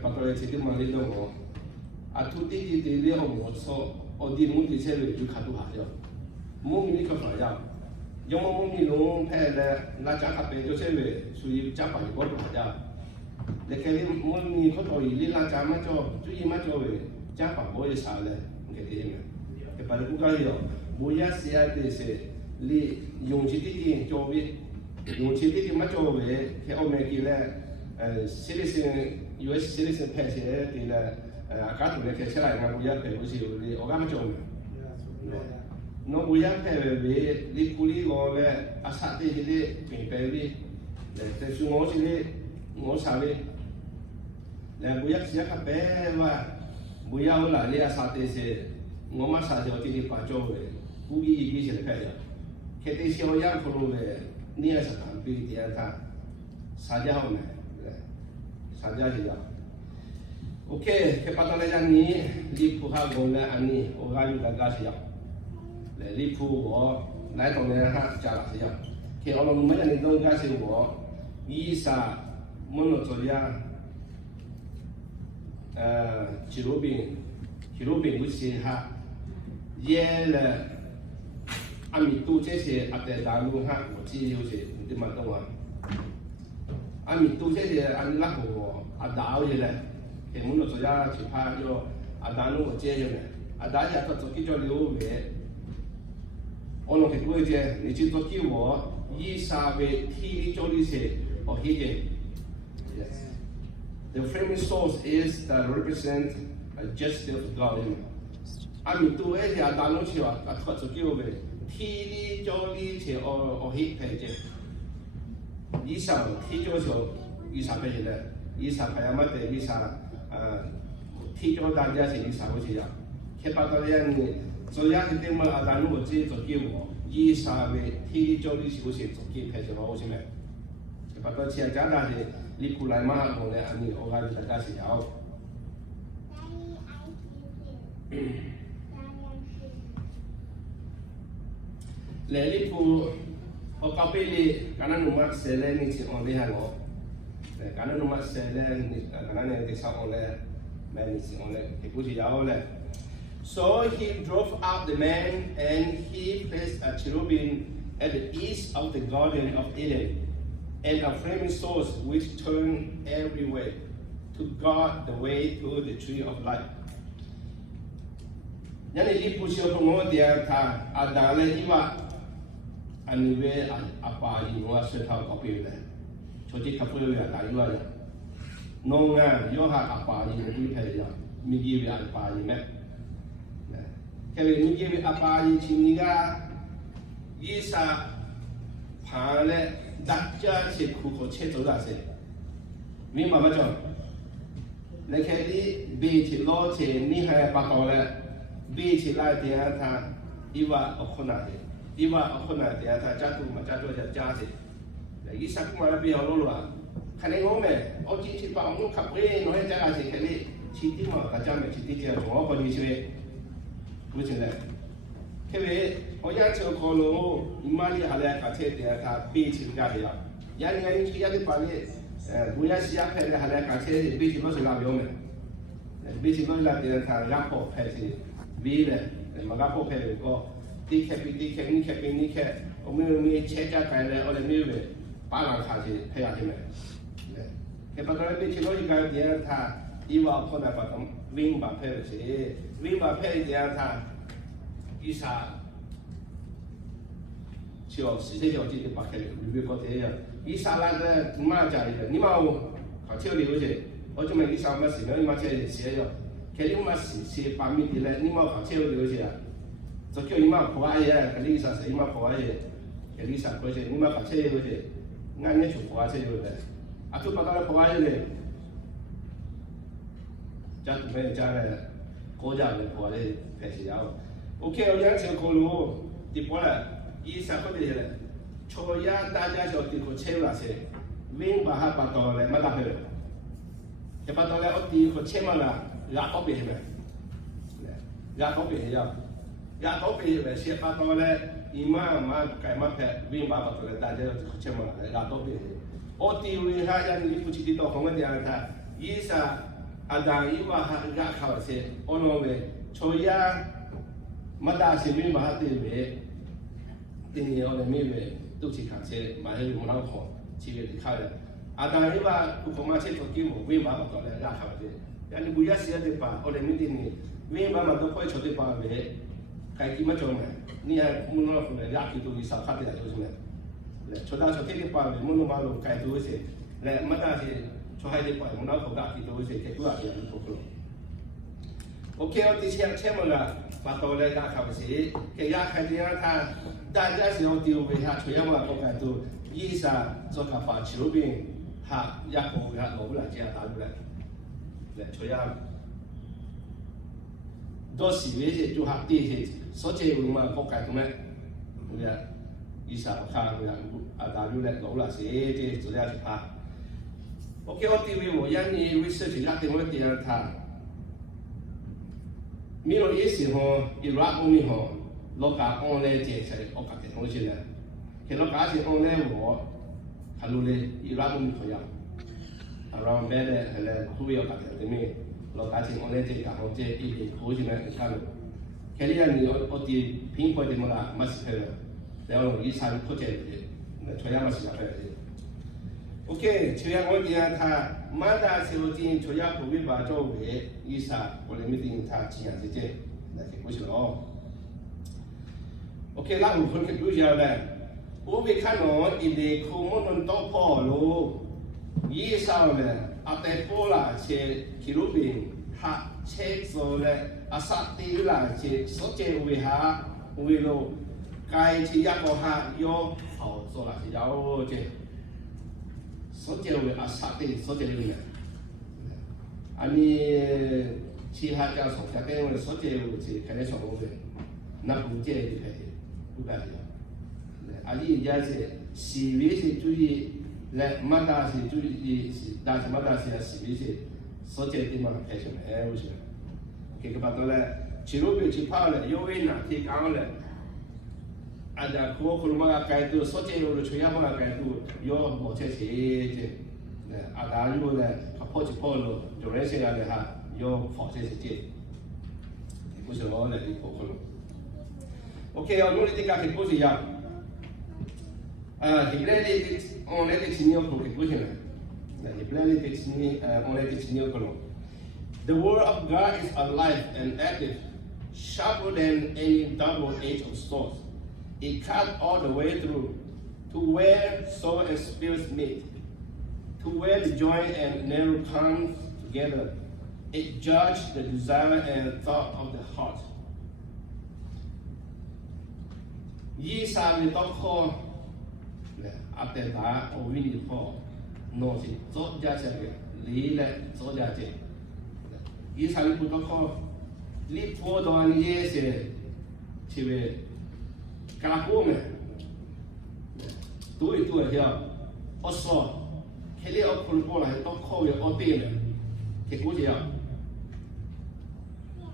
patole che ma le domo a tutti di le ho so o di molti se le giù cadu ha io mo mi che fa ya io mo mi non per la già capito se le sui già pa di porto ya le che mo mi ko to li la già ma cho tu ma cho le già pa mo sa le che che pa ku ga io mo ya sia de se li用起的就为用起的嘛就为给我们给了citizen US citizen 派些给了家庭的开起来嘛不要派不是有的我干嘛做呢那不要派为你鼓励我们啊啥的这些平白的但是我是的我啥的来不要写个白话不要来的啊啥的是我们啥的我这里把做为估计一些的派的开的小样可能为你也是看对点他啥家伙呢啥家是呀 OK 开发到来讲你离谱哈我来安尼我感觉大家是呀来离谱我来到呢哈家了是呀开我们每个人都该是我以上我们做呀纪录片不是哈也了阿米都这些阿在大陆哈我记有些你嘛懂啊阿米都这些阿拉和阿达有嘞给我们做呀去拍有阿达路我接有嘞阿达呀他做起做留为我弄给各位你去做给我以啥为体做的些我黑的 Yes The framing source is that represent a justice of God 阿米都这些阿达路去啊他做给我为体做的些我黑的些以上体做说以上配的，以上还要么的以上体做大家是以上我是呀，开发到样呢，做样的点嘛，阿达路我自己做给我，以上的体做的是我是做给配的我是没，开发到其他家的是你过来嘛，我来安尼我感觉大家是要。来你铺。我搞贝里，刚才弄嘛生嘞，你去往里下我，刚才弄嘛生嘞，你刚才那个烧往嘞，买你去往嘞，he不是要嘞。So he drove out the man and he placed a cherubim at the east of the garden of Eden, and a flaming sword which turned every way to guard the way to the tree of life. 人家你不需要跟我讲他阿达嘞，伊话。อันนี้เวอาปายิว่าเสถาก็เป็นเลยชดที่ขับเรือตายด้วยน้องงานย่อหาอาปายิที่เพลียมีกี่เวอาปายิไหมแค่มีกี่เวอาปายิชินิกายี่สาผ่านเลยดักจ้าเสียคู่เขาเช็ดตัวได้เสียมีมาไม่จบในแค่นี้บีชิโลเชนี่ให้ปากเอาเลยบีชิไล่เดียร์ท่าอีว่าออกคนไหนဒီမှာအခုနတရားသာကြတူမှာကြတော့ကြားစီဒီစက်မှာလည်းပြောလို့လားခဏငုံးမယ်အော်ချီပါအောင်ခပ်ပေးနော်ဟဲ့ကြားစီခဏချီတီမှာကြမ်းမယ်ချီတီကျတော့ဘာလို့ရှိလဲဘူးချင်တယ်ခဲပဲဟောရချောခေါ်လို့ဒီမလေးဟာလည်းကချက်တရားသာပေးချင်ကြတယ်ရန်ငယ်ကြီးရတယ်ပါလေဘူရစီရဖဲလည်းဟာလည်းကချက်ပေးချင်လို့ဆိုလာပြောမယ်ပေးချင်လို့လာတရားသာရဖို့ဖဲစီဘီးလေမကဖို့ဖဲကိုဒီแค่นี่แค่ผมมีเช็คจากใครเลยอะไรไม่รู้เลยป้าหลังคาสิพยายามใช่ไหมแค่ปัจจุบันเป็นชิ้นอีกการเดียวถ้าอีว่าคนไหนปัจจุบันวิ่งแบบเพลสิวิ่งแบบเพลเดียวถ้าอีสานเชื่อสิเชื่อที่จะปักเลยหรือก็เดียวอีสานแล้วมาจากอะไรนี่มาเขาเชื่อเดียวสิ我就没อีสานมาสิแล้วมาเชื่อเสียอยู่แค่นี้มาสิปามีดีแล้วนี่มาเขาเชื่อเดียวสิ就叫伊妈破坏嘢，佢呢啥死嘛破坏嘢，佢呢啥嗰隻，伊媽白車嗰隻，啱一條破壞車嗰隻，阿都不得破壞嘢，揸做咩揸咧？嗰隻嚟破壞咧，平時有。OK， 我有一條公路，跌過啦，伊啥嗰啲咧，坐一大家就跌個車啦先，วิ่ง把下把到咧，乜打佢？一把到咧，我跌個車嘛啦，壓嗰邊係咪？壓嗰邊係有。อยากเขาไปแบบเสียปากตัวเลยอีมาไก่มาแพะวิ่งมาปากตัวเลยตาเจ้าเชื่อมาเลยอยากเขาไปโอทีวีฮะยังมีผู้ชิดต่อของมันอย่างท่ายี่สา ada iwa ga khawa se ono we choya mata se mi ma te we tin yo le mi we tu chi kha se ma he mo lao kho chi we kha le ada iwa ku ko ma che to ki mo we ba ko le ga khawa se ya ni bu ya se de pa o le mi tin ni we ba ma to ko cho de pa we kai ki ma cho me ni ya mo no ko le ya ki tu ni sa kha de la jo se le choda cho te pa we mo no ma lo kai tu se le mata se cho hai de pa mo na ko ga ki tu se ke tu a ya to ko OK， 我之前请问了，把到来家考试，给家看见他，大家是要丢为他，除了我国家都以上做个发球兵，哈，一个个老来家打过来，来除了多时为些做下啲些，所以我们国家都咩，我呀，以上看我呀，打过来老来些，即做了一下。OK， 我丢为我因你 research 一定我第二他。米罗也是吼，伊拉公米吼，老家按来接起来，我家己同学咧，其老家是按来我，还路咧，伊拉公米可以啊，around 咩咧，係咧，都有家己對面，老家是按來接家伙接一邊好似咧，你看，其實呢，我哋偏開啲乜啦，乜事嘅，然後以前擴展嘅，除咗乜事嘅。OK， 除咗我哋他。马达是我今除了普遍把作为以上，我哋咪定他自然之间来去过去咯。OK， 那我们去过去了，我们看到一类科目能到跑路，以上呢，阿在波啦是纪录片，他车做呢，阿沙地啦是所在为下为路，该是一个下要好做啦是要这。所以为阿萨的所以为呢，阿你其他家所家跟我所以为是开始上路的，那不介意开的，不干的。阿你家是视为是注意，来马达是注意是，但是马达是视为是所以的嘛开始来，为什么？这个把到了，去路边去跑了，因为哪天讲了。ada ko kurma kai tu soche lo chuya ma kai tu yo mo che che ada lu le ka po chi po lo jo re se ya le ha yo fo che che ko se lo le di ko ko OK 我哋啲家庭故事呀而家你我哋啲錢要講嘅故事咧而家你啲錢我哋啲錢要講 The word of God is alive and active sharper than any double-edged sword It cut all the way through, to where soul and spirit meet, to where the joint and marrow come together. It judges the desire and thought of the heart. 以上嘅都可，阿爹打我為你好，我是做家姐嘅，你咧做家姐。以上嘅都可，你破到你也是，係咪？加工嘅，對呀，我說，佢哋我看過嚟都靠嘅我哋嘅，佢估住呀，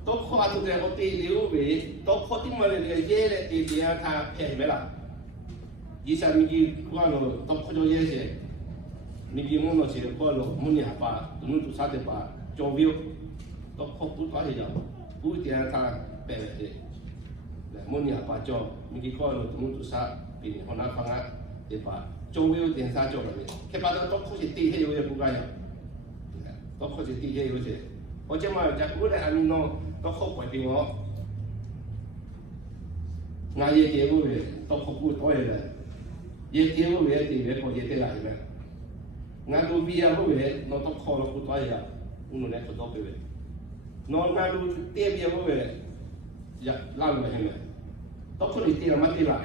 都靠到嘅我哋了嘅，都靠啲乜嘢嘢咧？啲嘢他平咩啦？以前咪見講咯，都靠咗嘢先，咪見我嗰時講咯，冇廿八，都冇做三十八，做表，都靠不多嘢，不點他平嘅。冇廿八做，咪幾個咯，都沙邊可能放下，對吧？做要電沙做嚟嘅，佢把到都好似地氣嗰隻不解呀，都好似地氣嗰隻，我即係話就估咧阿咪喏，都好貴啲我，嗌嘢嘅嗰個都好貴多嘢咧，嘢嘅嗰個地嘅個嘢得嚟咩？嗌到邊啊嗰個，我都靠落好多嘢，我哋咧好多嘅，我嗌到爹邊嗰個，日拉落嚟係咪？都可以跌啦，乜跌啦？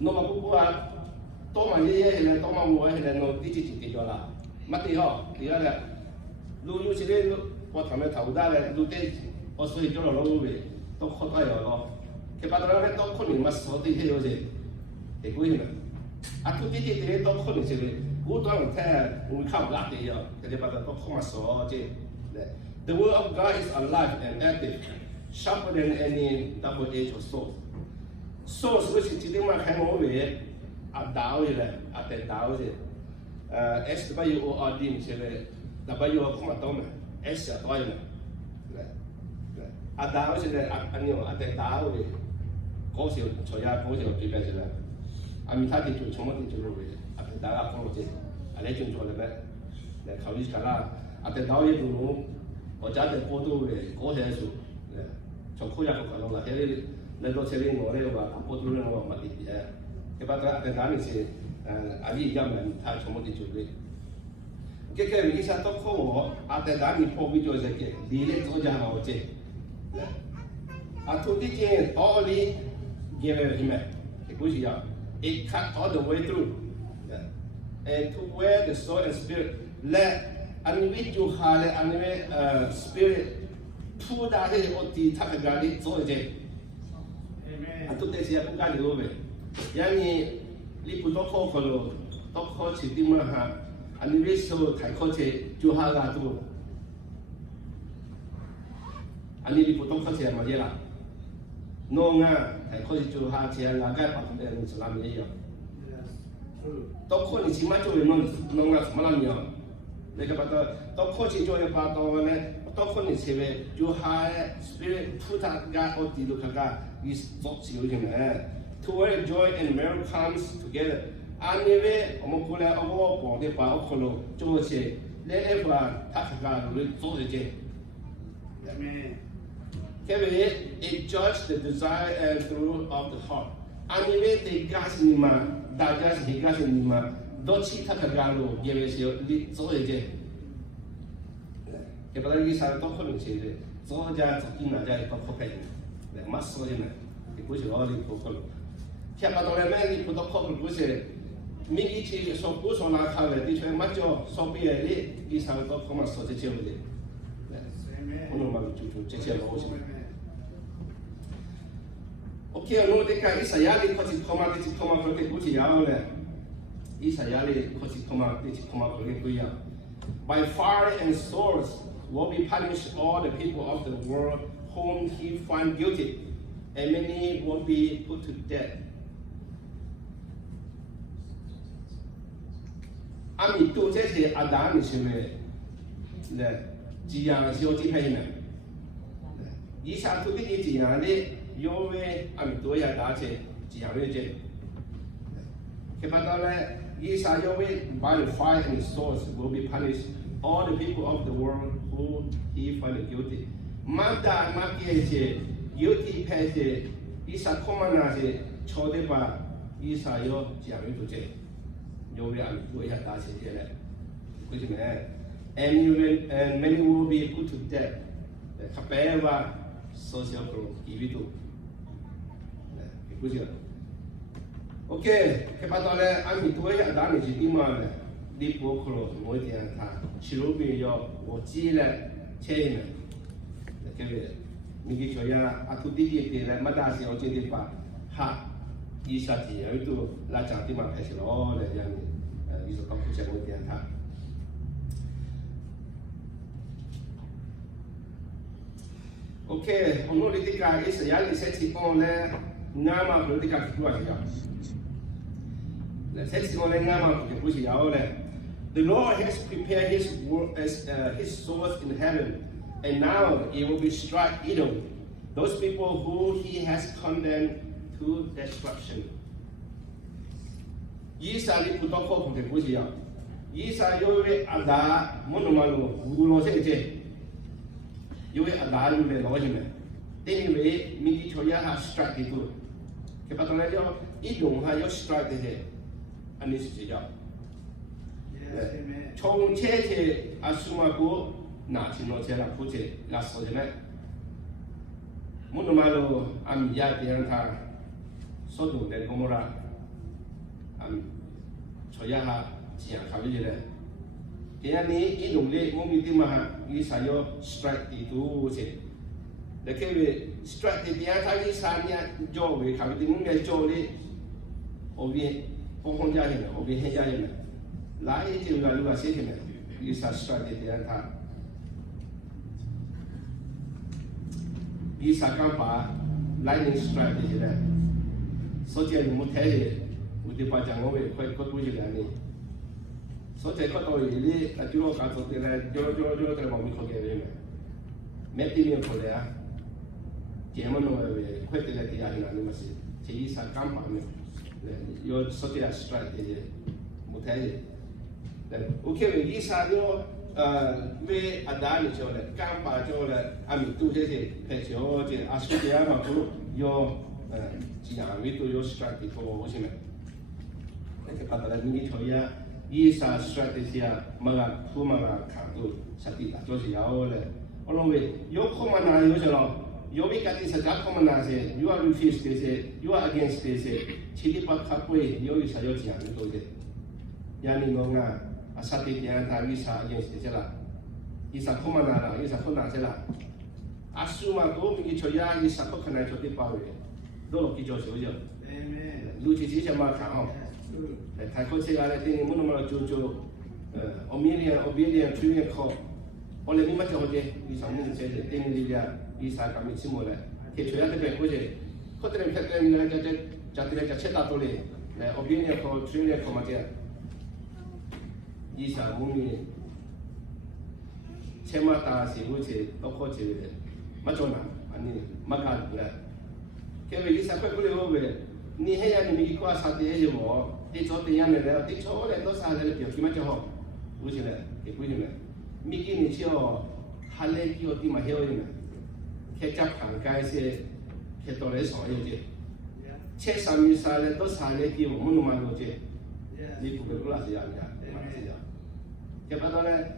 我話嗰個啊，多埋啲嘢係多埋我係咧，我啲錢跌咗啦，乜跌呵？跌咗咧，路有時咧，我頭咪頭大咧，路啲我水咗落路嘅，都好多嘢咯。佢把到咧都可能乜所啲嘢嗰時，係嗰啲咩？啊，嗰啲嘢都可能係咧，好多人聽會靠唔甩嘅嘢，佢哋把到都靠乜所即係。The word of God is alive and active, sharper than any double-edged sword. So 所以今天我看我為阿導嘅咧，阿定導嘅，SWORD 咪係咧，W 我講唔到咩 S 多一点，对，对，打现在打我的，高手朝下高手对边去了，米他的就全部的就路的，打个高路的，来就做了呗，来考虑下啦，打一路，我家的坡度的高些数，从科学不可能了，现在来到这里我那个话，坡度那个没得的，一般打那些，阿里家们他全部的就的。cái cái sao tôi khó để đã bị phô bị cho cái đi lên chỗ nhà nào chứ thu cái chuyện đó đi nghe về gì mà cái gì à it cut all the way through and to where the soul and spirit let anh biết chú hà lệ anh biết spirit thu đã cái ở đi thắc cái đi chỗ chứ tôi thấy sẽ cũng cái điều vậy yani đi phụ thuộc khó rồi tôi khó chỉ đi mà ha anh biết số thay khó chế chú hà là tu anh đi phụ thuộc khó chế mà gì là nông thay khó chế chú hà chế là cái bắt đầu đến làm gì vậy tôi khó thì chỉ mà chú nông là mà làm gì vậy cái bắt đầu tôi khó chế chú là bắt đầu này tôi khó thì chế về chú hà spirit thu thác cái ở đi lúc cái is tốt xíu như này to where joy and merriment comes together anh về ông cô là ông bỏ đi vào ông kholo cho chế lễ và thác cái rồi做这些cái về it judge the desire and through of the heart anh về thì gas ni mà đại gas thì gas ni mà đó chỉ thác cái rồi cái về sẽ đi 做这些cái bắt đầu cái sao tôi không chế đấy 做家自己拿家都可以的，mà số này thì cũng chỉ ở đây có kholo khi bắt đầu lên này thì tôi không có chế mình cái chuyện số cũ số nào khai về thì chuyện mất cho số bây giờ đi đi sang đó không mà số chế chế vậy, không mà chủ chế chế lâu chứ. Ok, nó để cái Israel đi có chỉ không mà có cái cũ chỉ áo này, Israel đi có chỉ không mà có cái cũ áo. By fire and swords will be punished all the people of the world whom he find guilty, and many will be put to death. Ami tu thế thì Adam thì xem này, chỉ là siêu chỉ hay này. Ý sao tu cái chỉ là đi, yêu về ami tu ya đã chứ, chỉ là vậy chứ. Cái bắt đầu là ý sao yêu về by the fire and swords will be punished all the people of the world who he find guilty. Manda makia chứ, guilty phải chứ, ý sao không mà na chứ, cho để bà ý sao yêu chỉ là vậy tu chứ. You'll be and many will be put to death. Kapeva social group itu. Okay, kebetulan kami tu ya dah ni jadi mana di pokok mau dia tak, cilubi yo, wajib le, cina. Kebe, mungkin saya aku dia le, mana sih orang jadi pak hak. Isa thì ở itu là chẳng thì mà phải xử lo để rằng ví dụ công sẽ có tiền thả. Ok, ông nói đi cái Israel sẽ chỉ còn là Nga mà đối với cái gì đó. Là sẽ chỉ còn là Nga mà cái gì đó là the Lord has prepared his sword in heaven, and now it will be strike Edom, those people who he has condemned to destruction. Isa ni putok ko kung kung siya. Isa yowe ada monomalo gulo se je. Yowe ada lu le lo jime. Anyway, mi choya ha strike itu. Ke patona yo idong ha yo strike de. Ani si ja. Chong che che asuma ko na chi no che la pu che la so jime. Monomalo am ya de ta Sodom dan Gomorrah, soya siang kali je. Kaya ni idong le mungkin ti mah Israel strike itu je. Lepas strike dia tadi sanya jauh kali ti mungkin jauh le, obi pohon jahil, obi hejahil. Lain je lalu asyik je. Israel strike dia ta. Israel kampa lightning strike je. Số tiền một thế thì một tỷ ba trăm ngôi quay cốt vui gì là này 所以看到伊那就我讲做的嘞，就在外面考给的嘛，没地面考的啊，节目弄的快点来底下去哪里嘛是，这一啥干嘛呢？有说的啊是来的，木台的，我看为伊啥有为阿达你说的，干嘛做的，阿米都这些，还说这阿说的啊嘛不有这样为都有 strategy for 什么？那个把它你瞧呀。伊啥 strategy 啊，么个普么个看到实际啦，就是要嘞。我认为有可能哪有些咯，有比家己实在可能哪些，you are refuse 这些，you are against 这些，其实不卡贵，有啥有这样的多的。呀，你讲啊，啊实际点他伊啥 against 这些啦，伊啥可能哪啦，伊啥可能哪些啦，啊数嘛，我们去瞧呀，伊啥不可能瞧的包的，都落去做手脚。尤其是什么看哦。泰国这个嘞，今年我们嘛就，Omilian 去年考，我来你们叫的，伊上面这些，今年的伊啥干么事么嘞？去吹下这边过去，可能偏偏那这吃大多嘞，来 Omilian 考，去年考嘛这，伊啥我们，起码大是我是都考去的，没做难，安尼没干嘞，因为伊啥快过来我为，你迄样你们一挂啥的就无。你做这样的了，你做嘞多少嘞表现嘛就好，不是嘞，也不是嘞。米给你说，哈嘞叫地嘛晓得嘞，开家旁街些，开到来上有的，车上面啥嘞多少嘞叫我们弄嘛有的，你不会过来是样的，嘛是样。结果到嘞，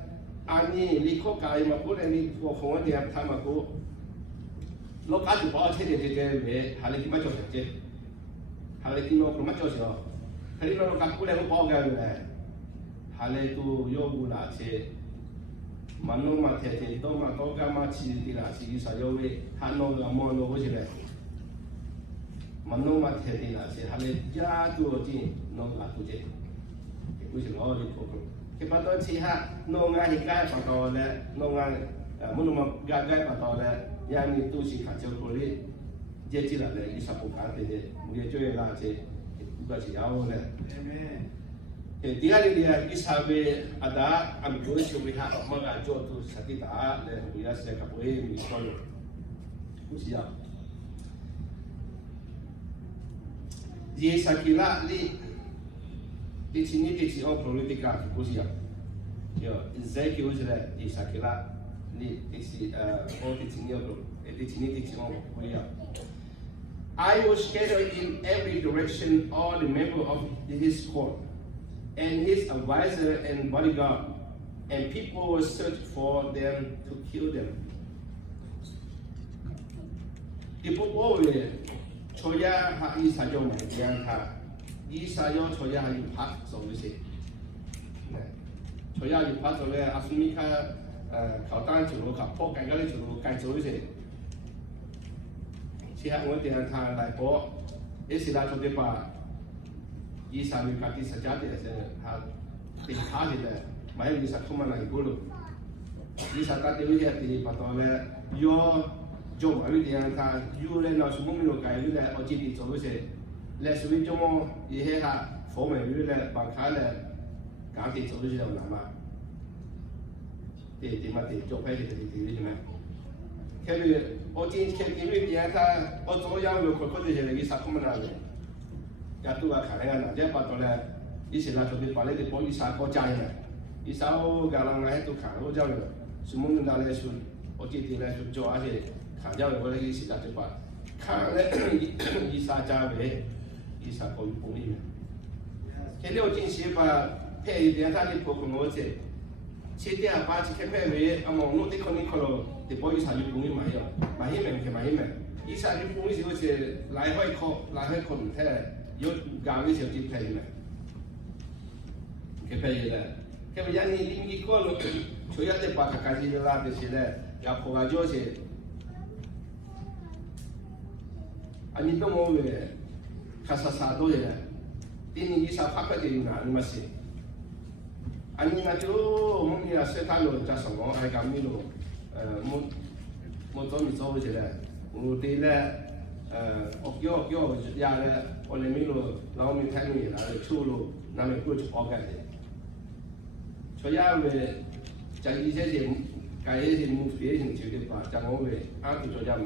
安尼你靠街嘛，过来你我红一点他嘛过，老家就包车的这个哈嘞地嘛叫啥子？哈嘞地嘛可嘛叫啥？hari kalau kaku dah lupa kan lah, hal itu yo gula ce, mano mati ce, to ma to kan ma ci di la ci saya we, hano gamo no boleh lah, mano mati di la ce, hal jatuh je, no jatuh je, itu sih orang itu. Kepada sihat, no ngai kai patau le, no ngai, mano ma gagai patau le, yang itu sih kacau boleh, jadi lah le, isa bukan je, mungkin jual lah ce. Bukan siapa le. Dia dia isabe ada ambil sesuatu hak mengajar tu sakit tak le, dia saya kapoi misalnya. Siap. Dia sakila di sini di sini politika siap. Yo, saya kira sudah di sakila di sini di sini politika. I was scattered in every direction, all the members of his court, and his advisor and bodyguard, and people searched for them to kill them. People choya ha isayo mai ha, isayo choya ha yu pak so se. Choya yu pak so le asumi ka khao tan chu lo ka po kan ga le chu lo kai so se. 其他我点他来播，也是来做的吧。以上面讲的实价的是，他定他的嘞，买有啥出门来过路。以上他的有些的把到嘞，有做买有点他有嘞那什么没有改有嘞，我自己做些，来属于怎么一些哈方面有嘞，把开嘞，刚的做些就难嘛。对嘛对，做派的对什么？ 开始，我今天因为点他，我昨天有看这些人，伊啥看不拿的，也都话看那个，人家把到嘞，以前那做的把那个包伊啥搞假的，伊啥我家人来都看我叫了，什么人拿来说，我今天来说做那些看叫了，我那个时间就把看嘞，伊啥假的，伊啥搞有公里的，现在我今天把配一点他的婆婆我这。 现在把这开派为，阿么弄的可能可了，得包一啥有公里买了，买一门去买一门，一啥有公里就是来回考唔太，有价位小就派一门，开派一了，开派人你考了，除了得把它开始的啦，就是嘞，要考个就是，啊你都冇为，卡啥多的嘞，今年伊啥拍块的有哪你么是？ Ani na tu mung ni ase ta lo ja songo ai kam ni lo mo to mi so je le mo de le okyo ya le o le mi lo lao mi thai ni la le chu lo na me ku chu o ga de 所以为在一些是该一些目标性就的话，在我为安度作业没。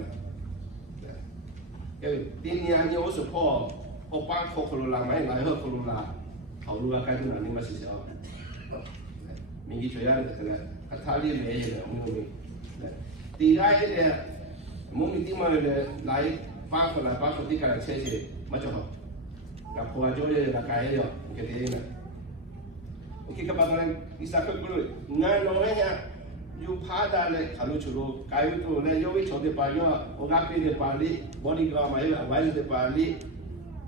今年你我是跑，我把考考了啦，买来后考了啦，考入个该多哪里么事情？明天作业的个，他里面也的，我们。第二一点，我们地方的来把考的个车子么就好，那破旧的那改了，给点呢。OK， kebetulan bisa kekulu. Ngan noya, you pada le kalau curu kayu tu le yo we chote pa yo, oga pe de pa li, body ka mai la wise de pa li,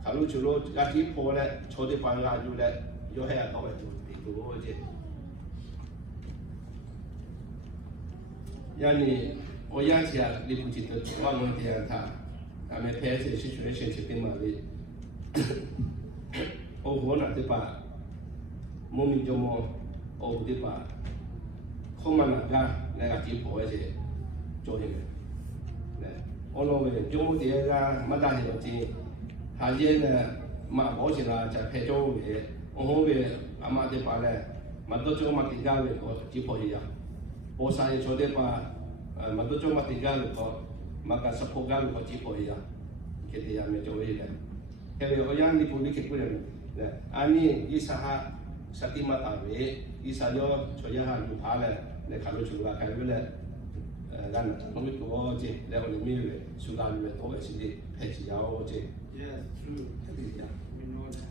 kalau curu kaki po le chote pa la ju le, yo he ka we tu itu je. Yani oya sia li pu ji de wa mo dia ta, ame pe se situation che pe ma li. O bona de pa Mumi jomo o de pa komana ga na ti po je jo ni ne ono we jomo de ga ma da ni ti ha je na ma bo si la cha phe jo we o we ama de pa le ma do jo ma ti ga we ko ti po ya o sa ye jo de pa ma do jo ma ti ga we ko ma ka sa po ga we ko ti po ya ke de ya me jo we le ke we o yang ni pu ni ke pu le ani isa ha Sati mata we, isa yo choya ha lu pa le, le kalau chula kai we le, dan kami tu je, le orang ni we, sudah we tu we sini peci yao je. Yes, true. We know that.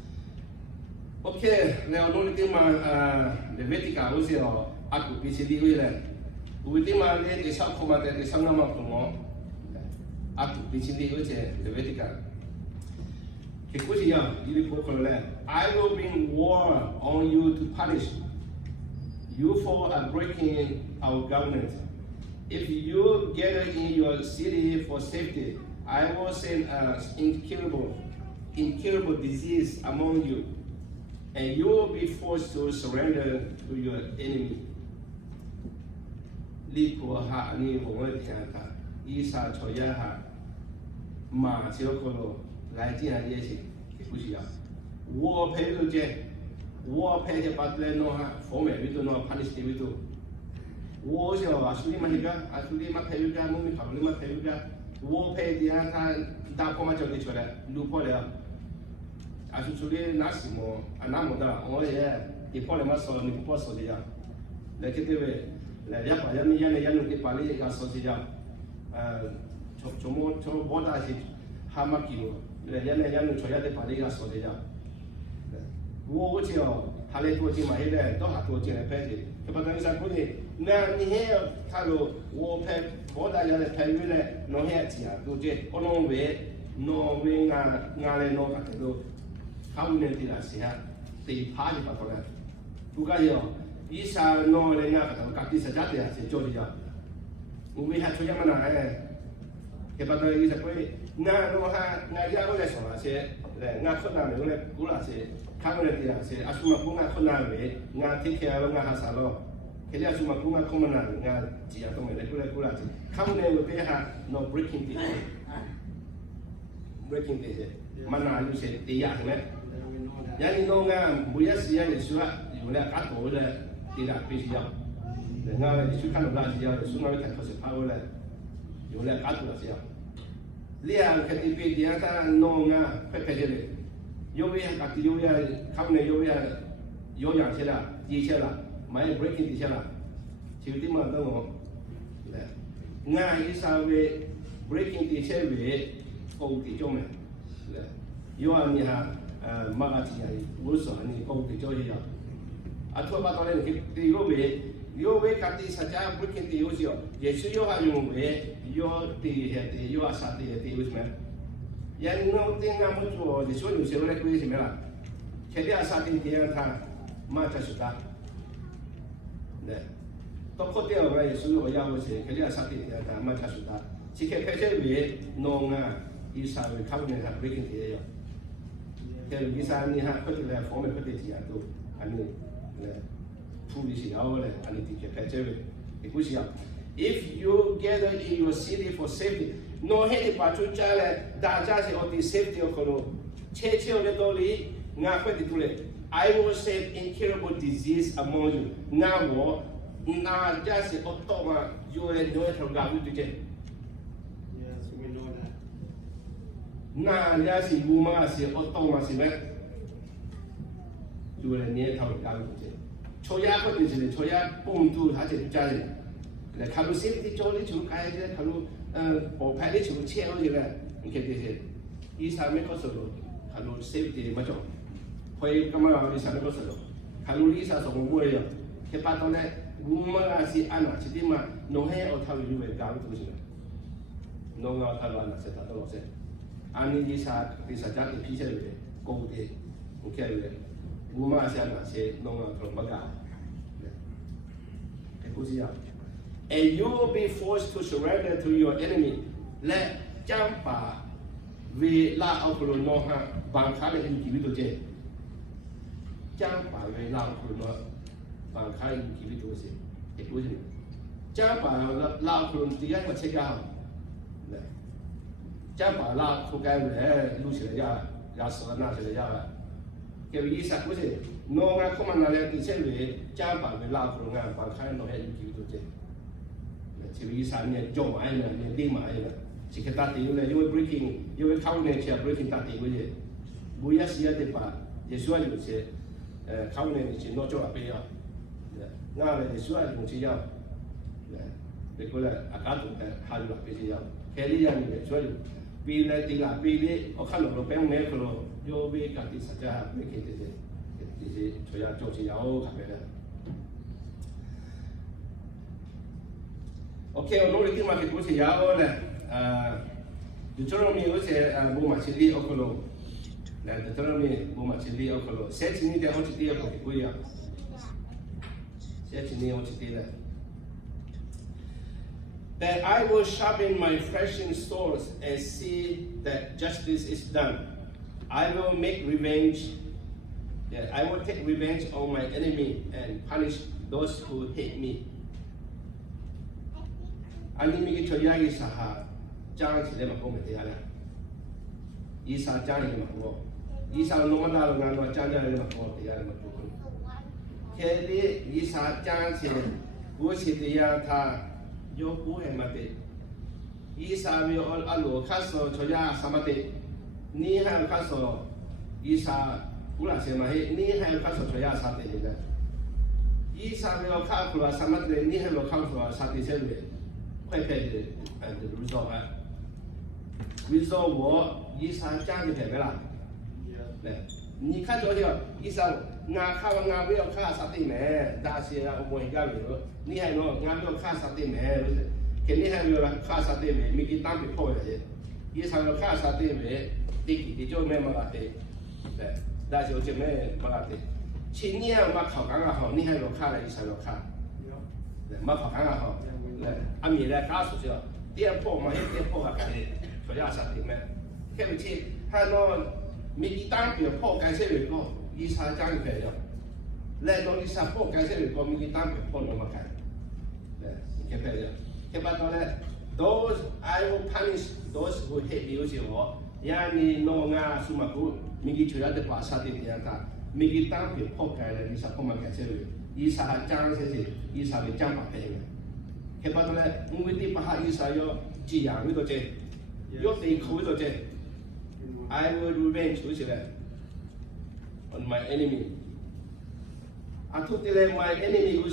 Okay, le orang ni ma le vetika usia aku pisi di we le, uti ma le di sab koma te di sang nama kumo, aku pisi di we je le vetika. I will bring war on you to punish you for breaking our government. If you gather in your city for safety, I will send an incurable disease among you, and you will be forced to surrender to your enemy. 呢個客呢，我哋聽下，以撒在一下，馬小嗰度。来进来也是不需要。我配了这，我配的把来弄哈，后面里头弄判的是里头。我就啊，苏里嘛那个，啊苏里嘛配了个，我们考里嘛配了个，我配的啊，他打破嘛叫你出来，路破了。啊苏里拿什么？啊拿么的？我也一破了嘛说，你不破说的呀。来这个位，来也把人家弄给把你个说的呀，从波大去，哈嘛几路。人家弄出来的把那个说的呀，我就他来多进嘛，现在都还多进来拍的，就把那个说的，那你还要他说我拍，我大家来拍回来，弄些钱都这，我弄为俺来弄个这个，他们那地方是啊，对趴的把过来，不干哟，一下弄人家个头，搞第三家的是做的呀，我为啥出这么难哎？ke pada ini sampai na no ha na ya oleh soal se le nga khona me oleh kula se kamera dia se asuma kunga khona me nga tikya lo nga hasalo ke dia asuma kunga khona nga jia to me le kula se kamera me be ha no breaking the mana lu se dia ne ya ni no nga buya sia ye sua yo le ka to le dia pe sia le nga le su kan lo la sia su na ka se pa le有了卡住了是呀，两个地皮地他弄啊，快拍下来，有为卡地有为他们有为有养起了，地下了，买 breaking 地下了，就地嘛等我，俺一稍微 breaking 地下为高地中没，有啊你哈马个钱无所你高地中一样，啊托巴当然你有为。有为卡地实在不肯地有些，也是有还用为有地下地有啊啥地地有什么？人弄定俺们做，你说有些为了为什么啦？肯定啊啥地地让他马家是的，对，到后头我也是我要我是肯定啊啥地地让他马家是的，只看开些为弄啊，一啥为他们那不肯地要，这一啥你哈快点来方面快点地啊都，安尼，对。If you gather in your city for safety, no head pachuchale, daja se oti safety okolo, cheche ole doli, nga kweti tule, I will send incurable disease among you. Now, now just October, you will know it from God today. Yes, we know that. Now, just in Buma, say October, you will need from God today. Choya, what is it? Choya, boom, to has a judge. The Kalu safety jolly to Kaja, Kalu, or Paddy to chair on the in case East America, Kalu safety, much of. 佢咁啊，你上嗰時候，睇到呢曬上個會啊，佢拍到咧，我們啊是按哪些點嘛，弄起我睇住為搞到先，弄我睇完啦，先睇到落先，按呢啲曬將啲批出嚟嘅高啲，OK 嘅，我們啊是按哪些弄啊同乜搞，係故事啊。And you will be forced to surrender to your enemy. 咧將把為拉奧克羅諾哈綁卡嘅人幾多隻？ 將把為拉庫羅放開幾多東西，係嗰啲。將把拉庫羅第一個切開，將把拉庫蓋嚟錄起來也死了拿起來也，佢意思嗰啲，我啱講那兩啲切嚟，將把為拉庫羅啱放開攞嚟幾多東西，就意思呢做埋呢，呢啲埋呢，是佢打定咧，因為 breaking， 因為靠呢隻 breaking 打定嗰啲，每一時一啲把，也需要有些。 靠呢是攞咗入邊啊，啱你哋所有同事有，你嗰咧阿家同嘅下入邊先有，其實呢樣嘢所以邊咧啲啦邊啲，我看落個餅咩佢咯，有邊間啲實際係咩其實啲除咗做事有咁嘅咧。OK， 我攞你啲話嘅股市有咧，就做到面嗰隻冇埋錢啲我個咯。 Deuteronomy, Buma Chili, Okolo. Set in the Ochidi of Kuya. Set in the Ochidi. That I will sharpen my threshing swords and see that justice is done. I will make revenge. That I will take revenge on my enemy and punish those who hate me. Animi Choyagi Saha, Jan Chilema Isa Jan Isa no na lo ngano chanya le ko te ya ma tu ke li isa chan che wo chi te ya tha yo ku he ma te isa mi ol alo kha so cho ya sa ma te ni ha kha so isa ku la se ma he ni ha kha so cho ya sa te le isa mi ol kha ku la sa ma te ni ha lo kha so sa te se le kwai pe de result ha result wo isa chan de pe la 你看昨天医生，俺看完俺没有看啥对没，但是啊，我一个人，你还喏，俺没有看啥对没，肯定还没有看啥对没，没给当被泡的，医生要看啥对没，你就没个对，对，但是就没个对，去年我考刚刚好，你还要看了，医生要看，对，没考刚刚好，对，阿米来告诉去了，店铺嘛，店铺还看的，说要啥对没，看不起，他喏。 มีกีตั้งเปลี่ยนพ่อการเชื่อเลยก็ยีชาจ้างแก่ยังและน้องยีชาพ่อการเชื่อเลยก็มีกีตั้งเปลี่ยนพ่อน้องมาแก่เนี่ยแค่แค่ยังแค่ปัจจุบันเนี่ย those I will punish those who hate me สิวะยานี่น้องอาสุมากุมีกีช่วยได้ภาษาที่เดียร์ตามีกีตั้งเปลี่ยนพ่อการเลยยีชาพ่อมาแก่เชื่อเลยยีชาจ้างเชื่อสิยีชาเป็นจ้างมาแก่ยังแค่ปัจจุบันเนี่ยมึงวิธีปะหายีชาโยจีอย่างวิโตเจโยตีเขาวิโตเจ I will revenge on my enemy. I took my enemy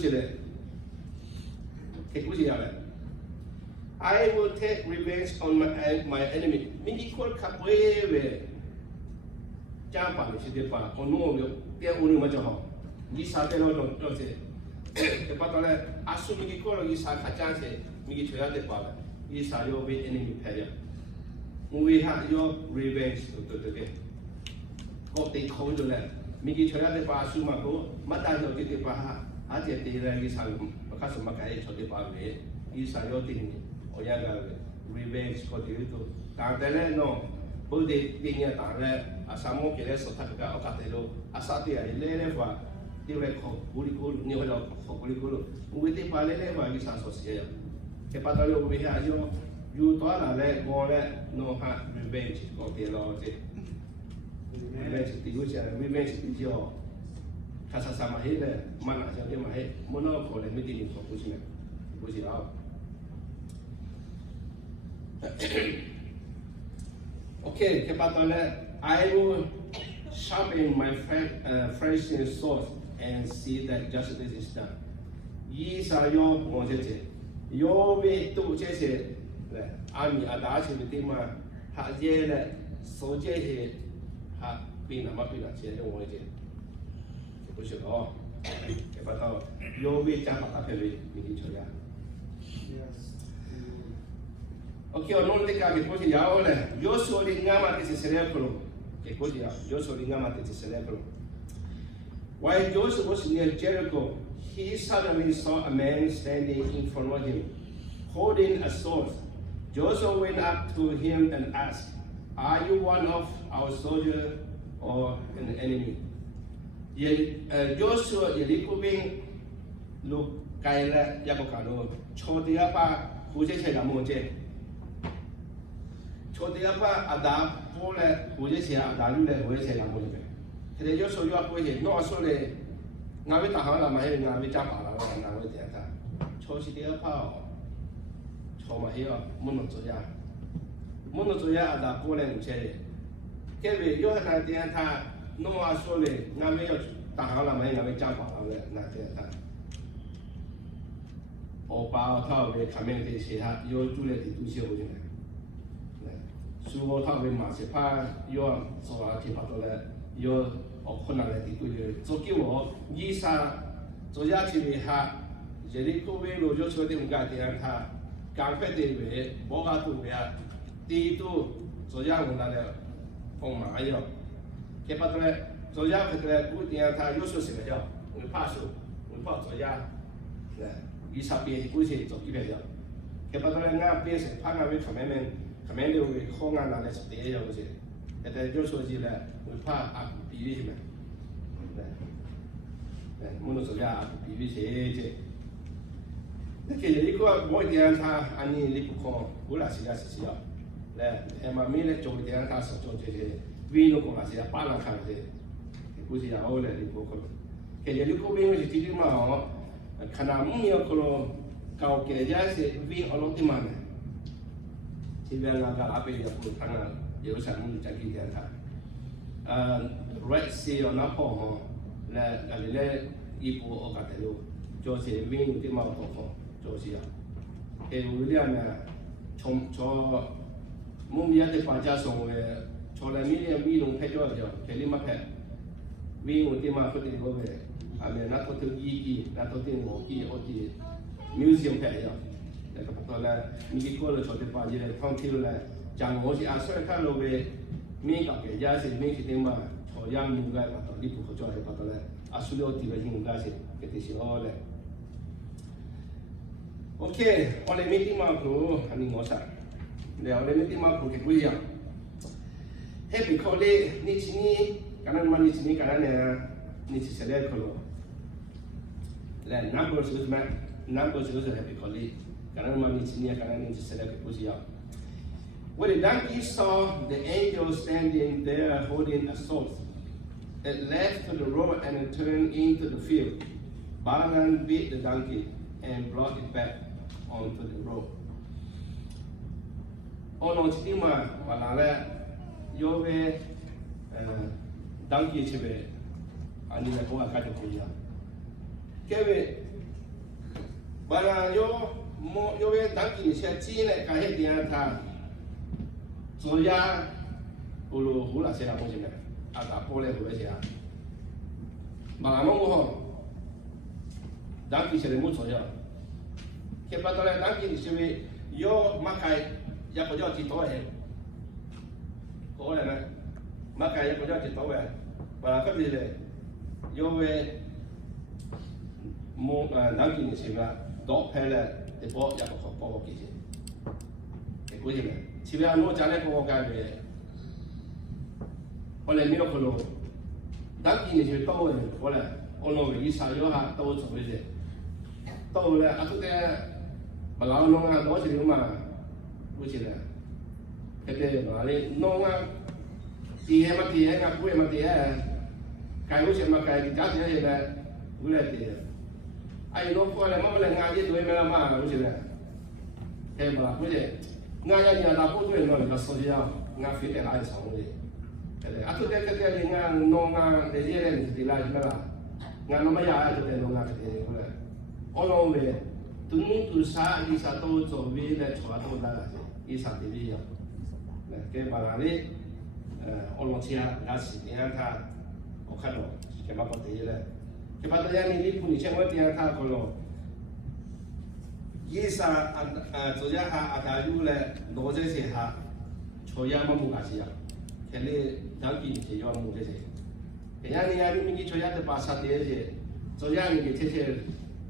I will take revenge on my enemy. Mingi call Kapwe Jamba, she did part, or no, there only much of this I don't say. The Patale, assuming call Isaka Chance, Migi Toyota Pala, Isa your enemy pair. We have your revenge today. Got the cold land. Migi Toyota Pasuma go, Matajo did the Paha, I did the Isam, because of Makai to the Pavé, Isa your thing, or Yaga revenge for the little. Tantele no, put the thing at Tale, a Samo Keres or Taka or Catelo, a Satia, a Leva, the record, Gurikul, New York, Gurikul, with the Paleva is associated. The Patalo we have your. You thought I let go let no have revenge of the law. Revenge the revenge is your Kasasa mahile mana jadi mahe mono kole miti ni fokusnya fokusi out. Okay, kepatale I will sharpen my phrasing sword and see that justice is done. Yi sa yo mo je je yo we tu je je le ami ada chi bi ma ha je le so je he ha pi na ma pi na che yo wo je不是哦，也不到有位加把它配备明天出呀。 Yes. OK， 我弄这个给过去要了，有说的俺们这是谁来弄？给过去要，有说的俺们这是谁来弄？While Joseph was near Jericho, he suddenly saw a man standing in front of him, holding a sword. Joseph went up to him and asked, "Are you one of our soldiers or an enemy?" Joshua Yerikubing look Kaila Yakokano, Chodiapa, Hujecha Moje. Chodiapa Ada, Pole, Hujecha, Adalule, Hujecha Moje. They just show you up with it, no solely Navita Hala, my Navita, and Navita. Chosidiapa, Choma here, Monotoya. Monotoya, Ada, Pole, and Cherry. Kevin, you had an idea. No, I saw it. Now, we are Tahala, my jump out of it. Or Bao Tao, we commented, she had your Juliet to show you. So, how we must pass your so I keep out of that. Your opponent to you. So, give all Yisa, so Yachi we have Jericho, we will just let him get the answer. Competitive, Boga to be at D2, so young another on my eye. Che patole zoya che tutti ta io so se vedo un passo un po' zoya i sapi così zo chi vedo che patole nga pese pana we kamende we khonga na le ste ya così e io so ji le un pa a bi wi me mono zoya a bi wi che che gli dico voi di anta anni li ko ula si ya si ya le e ma mi le jo di anta so jo che vino con la sera palla cade e così a ore di poco che gli dico bene si ti ma kana mio con cao che già se vi all'ultima si vede la gala per il tanga io sa non già chi dentro Red Sea on apo la le ipo o catelo jo se vino di ma poco jo sia e William cho mumia de paja sono Chola million petrol, Kelima we would demand put it over. I mean, not to Yi, not to Moki or the museum pay. Like a Patola, Miki College or the Paji, Tontil, Jangosi, I saw a kind of way, make up a jazz, make it in my or young new guy, but a little for Joy Patola, Asuloti, Vajin Gazi, get this all that. Okay, on the meeting Marco, and in Mosa. They are limiting Marco, William. Happy Collie, Nichini, Canan Manichini, Canana, Nichiselecolo. Then numbers with numbers with a happy collie, Canan Manichini, Canan Nichiselec. When the donkey saw the angel standing there holding a sword, it left to the road and turned into the field. Balaam beat the donkey and brought it back onto the road. Ono Chitima, Balala. Yove donkey chebe ani na ko aka ko ya kebe bana yo mo yove donkey ni se chi ne ka he dia tha so ya ulo hula se la mo je ne aka po le ho se ya ba mo ho donkey se le mo so ya ke pa to le donkey ni se yo makai ya ko jo ti to he có là này, mà cái có cho chị tao về và cái gì này, yêu về mua đăng ký như thế nào, đó phải là để bỏ ra cái bỏ cái gì, cái gì này, chỉ vì anh nói trả lại có cái về, hoặc là mình nó không đăng ký như thế tao về, hoặc là anh nói về sao yêu ha tao做cái gì, tao là anh cái bà lão nói là đó chỉ mà, cái gì này. Cái mà đi nông á, thì em mà thì em ngắt quê mà thì 改过去嘛改，家庭现在回来的，哎，侬过来，妈妈来俺这对面了嘛，过去了，对不啦？过去，俺家人那部队那个手机啊，俺非得拿一床的，对不对？啊，都在俺弄俺那些人是来什么啦？俺那么呀，就在弄俺这边过来，我弄的，都啥一啥都做为了传统的那些，一啥的一样，给把那里，我弄起来，那是你看他，我看到，就把我对了，就把这样的你不你像我这样他可能，一啥昨天他大家有来罗这些他，初一嘛没干事啊，肯定当地就要没这些。人家你们去的把啥的些，昨天你给这些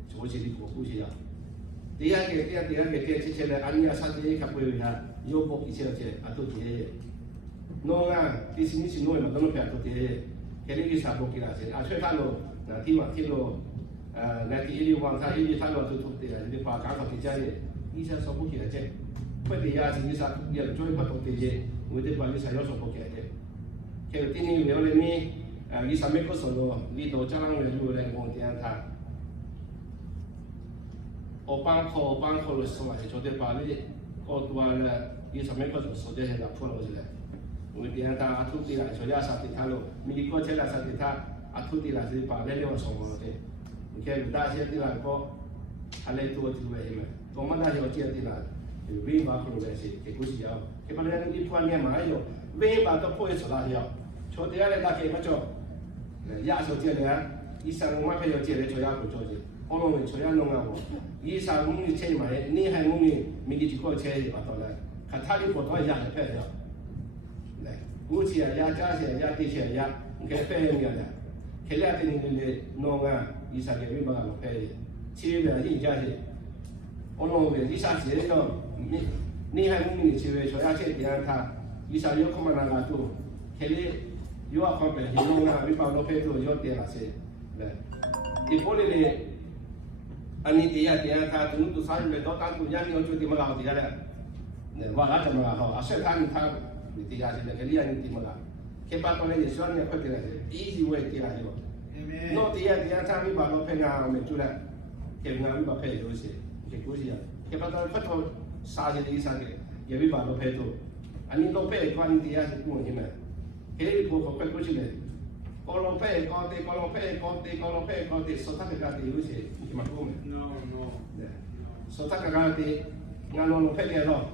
做起的过户去啊。第二个这些的，按你啥的看不一下，有不一些些啊都这些。弄啊，第四是弄嘛，都弄片都这些，肯定是啥不给那些，啊，所以他弄那地方听了，那第一往他一他弄都的，你把刚好的家里，一下说不给那些，快点呀，是啥也做一块都这些，我得把你啥要说不给的，看今年有了你。你上面个时候，你到家人有来我点他，我帮考的时候就得把你搞多了，你上面个时候说这些的破了起来，我点他土地来说要啥的他了，米个钱来啥的他，土地来是把那两说么的，你看大些的来个，还来多就为什么？我们那些接的来，为嘛可能来些，给不是要，给把那你突然间买有，为嘛都破一次那些，说第二个大给不着。亚洲这里啊，以上我们还要这里做亚洲做的，我们做亚弄啊我，以上我们车买，你还我们明天就搞车就把到了，看他的活动也很漂亮，来，估计啊亚加些亚地些亚，你看漂亮的，看两天你弄啊，以上的没办法拍的，车的人家些，我弄的以上些个，你还我们的车做亚车这样他，以上有可能那个做，看你。有啊，方便，现弄啊，你把老配都要点那些，一般的呢，按你点他都啥子来到当中，人家就点么搞点了，话那怎么搞好？虽然他你点下去了，肯定人点么搞，他把到那些酸的快点那些，easy way 点那些咯。那点他你把老配啊，没做了，他啊你把配多些，他估计啊，他把到快到啥些的啥的，也没把老配多，按你老配关点下去不行嘛。cái bộ phận của chuyện này có lòng phê có thể số thắc cái gì cũng sẽ chỉ mặc không số thắc cái gì ngàn lòng phê cái đó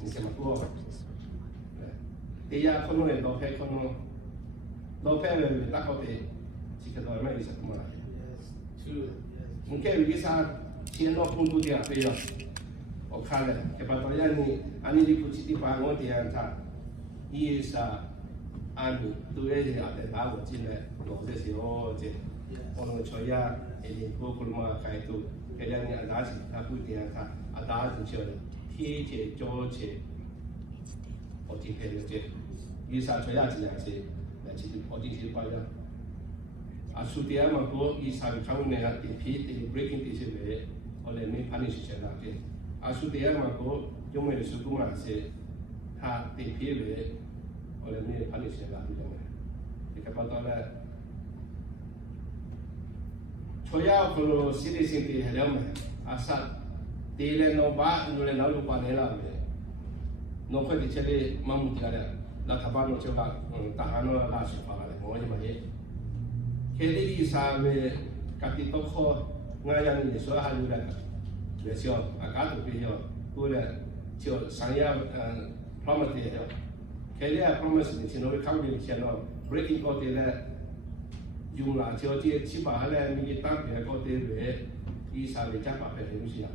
cũng sẽ mặc không thì ya con người lòng phê về ta có thể chỉ cần nói mấy cái sự mà mungkin bisa chiến đấu pun tu dia phê rồi ở khai này cái bài toán này anh đi phụ chỉ bangun dia ta isa按对那些拿我进来，我这时候这我们说呀，包括嘛开头，给人家打起，他不点他打进去了，贴着脚去，我今天就这，一啥说呀这样子，来去我今天把呀，苏迪亚嘛个一啥看那个地皮地 breaking 地些位，我来没判定是谁那个，苏迪亚嘛个有没有施工那些，他地皮位。我们没判定谁啦，你懂没？你看把到了，初要可能心理性的很了没，啥，第二弄把弄来弄就把你了没，弄快点起来忙不掉了，那他把弄就把大汉弄拉去发了，我就没。看你意思为，家己多考，俺让你说还有了，那小家都比较过了，就商业promote 的。cái này promise thì nó không được xem nó breaking có thể là dùng là cho chị chỉ bảo là mình tăng cái có thể về ý sao để chắc bảo phải hiểu gì à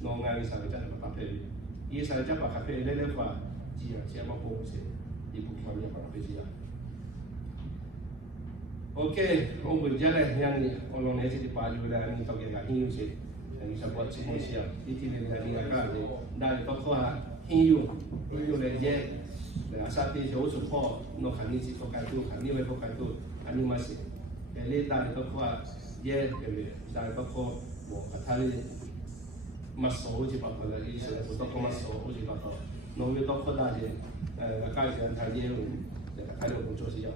nó ngay sao để chắc bảo phải ý sao chắc bảo phải lấy lấy qua chỉ là chỉ mà bố sẽ đi bút vào nhà bảo phải gì à ok ông bây giờ này yang ông nói gì thì bảo như là mình tao cái là hiểu gì mình sẽ bắt chỉ muốn xem đi thì là đi cái này đây có khoa hiểu này je asal ti jauh support no kami si tokai tu kami we tokai tu kami masih kali dari tu kuat je dari tu kuat mo katali masuk je apa lagi saya tu kuat masuk je apa no we tu kuat dah je kai je antara je katali pun cuci je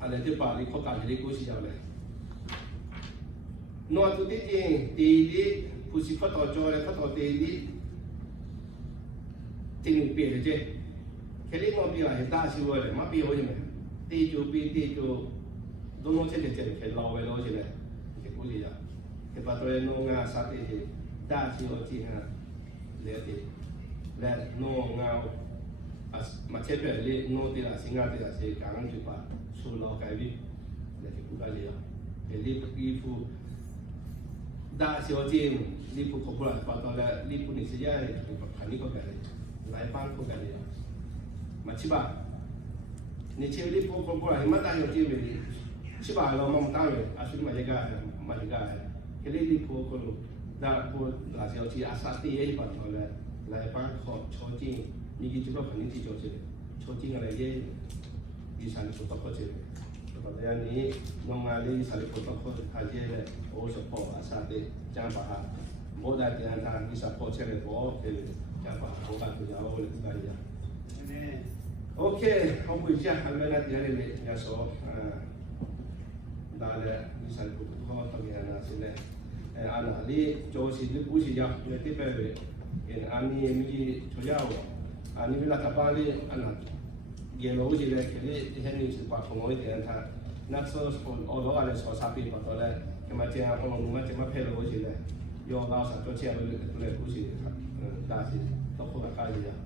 อะไรที่ป่าที่เขาการที่กูสิเอาเลยนวดตัวที่จริงตีดีผู้สิเขาต่อจอเลยเขาต่อตีดีจริงเปลี่ยนเลยเจ้แค่นี้มันเปลี่ยนเหตุการณ์สิวเลยมาเปลี่ยนใช่ไหมตีจูปีตีจูดูน้องเช่นเดียวแค่เราไปเราใช่ไหมแค่กูสิเอาแค่ปัตตานีน้องงาสัตย์ที่ด่าสิวจริงฮะเลี้ยตีและน้องงามาเช็ดแบบนี้น้องตีละสิงห์ตีละสิการจุดป่าสู้เราไกลบิและที่กูได้เลยลีฟูด่าสิวจริงลีฟูขบวนปัตตานีลีฟูนี่สิยาขันนี้ก็กันเลยหลายปังก็กันเลยมาชิบะนี่เชื่อลีฟูขบวนหิมะตายอยู่ที่นี่ชิบะเราไม่ตั้งเลยอาศัยมาเยอะแค่ลีฟูคนด่าพูดด่าสิวจริงอาศัยที่ปัตตานีหลายปังขอโชว์จริงนี่กิจวัตรขันนี้ที่โชว์จริงโชว์จริงอะไรเยอะดิฉันสุดท้ายจริงตอนนี้น้องมาลีสารพัดคนหายใจเลยโอ้สปอร์อาสาดีจังหวะโมได้ที่นั่นทางมีสปอร์ตเชื่อเลยบอกคือจังหวะโอกาสที่จะเอาเลยที่ไหนอ่ะโอเคเขาคุยกันทำไมนะที่นั่นเลยยาโสได้เลยมีสารพัดคนทำงานนะสิเนี่ยอันนี้โจสิลิบุสิยาเนี่ยที่เป็นอันนี้มีช่วยเอาอันนี้เวลาทับอะไรอันนั้นเยลโล่จีเลยคือที่เห็นนี่สุดปากของเราที่นั่นท่านักโซสคนออโต้อะไรสอสาปีปัตตานีที่มาเจ้าของเรามาเจ้ามาเพลโล่จีเลยยอมเราสัตว์ตัวเชี่ยวเลยผู้สิครับได้สิต้องพูดกับใครดีอ่ะ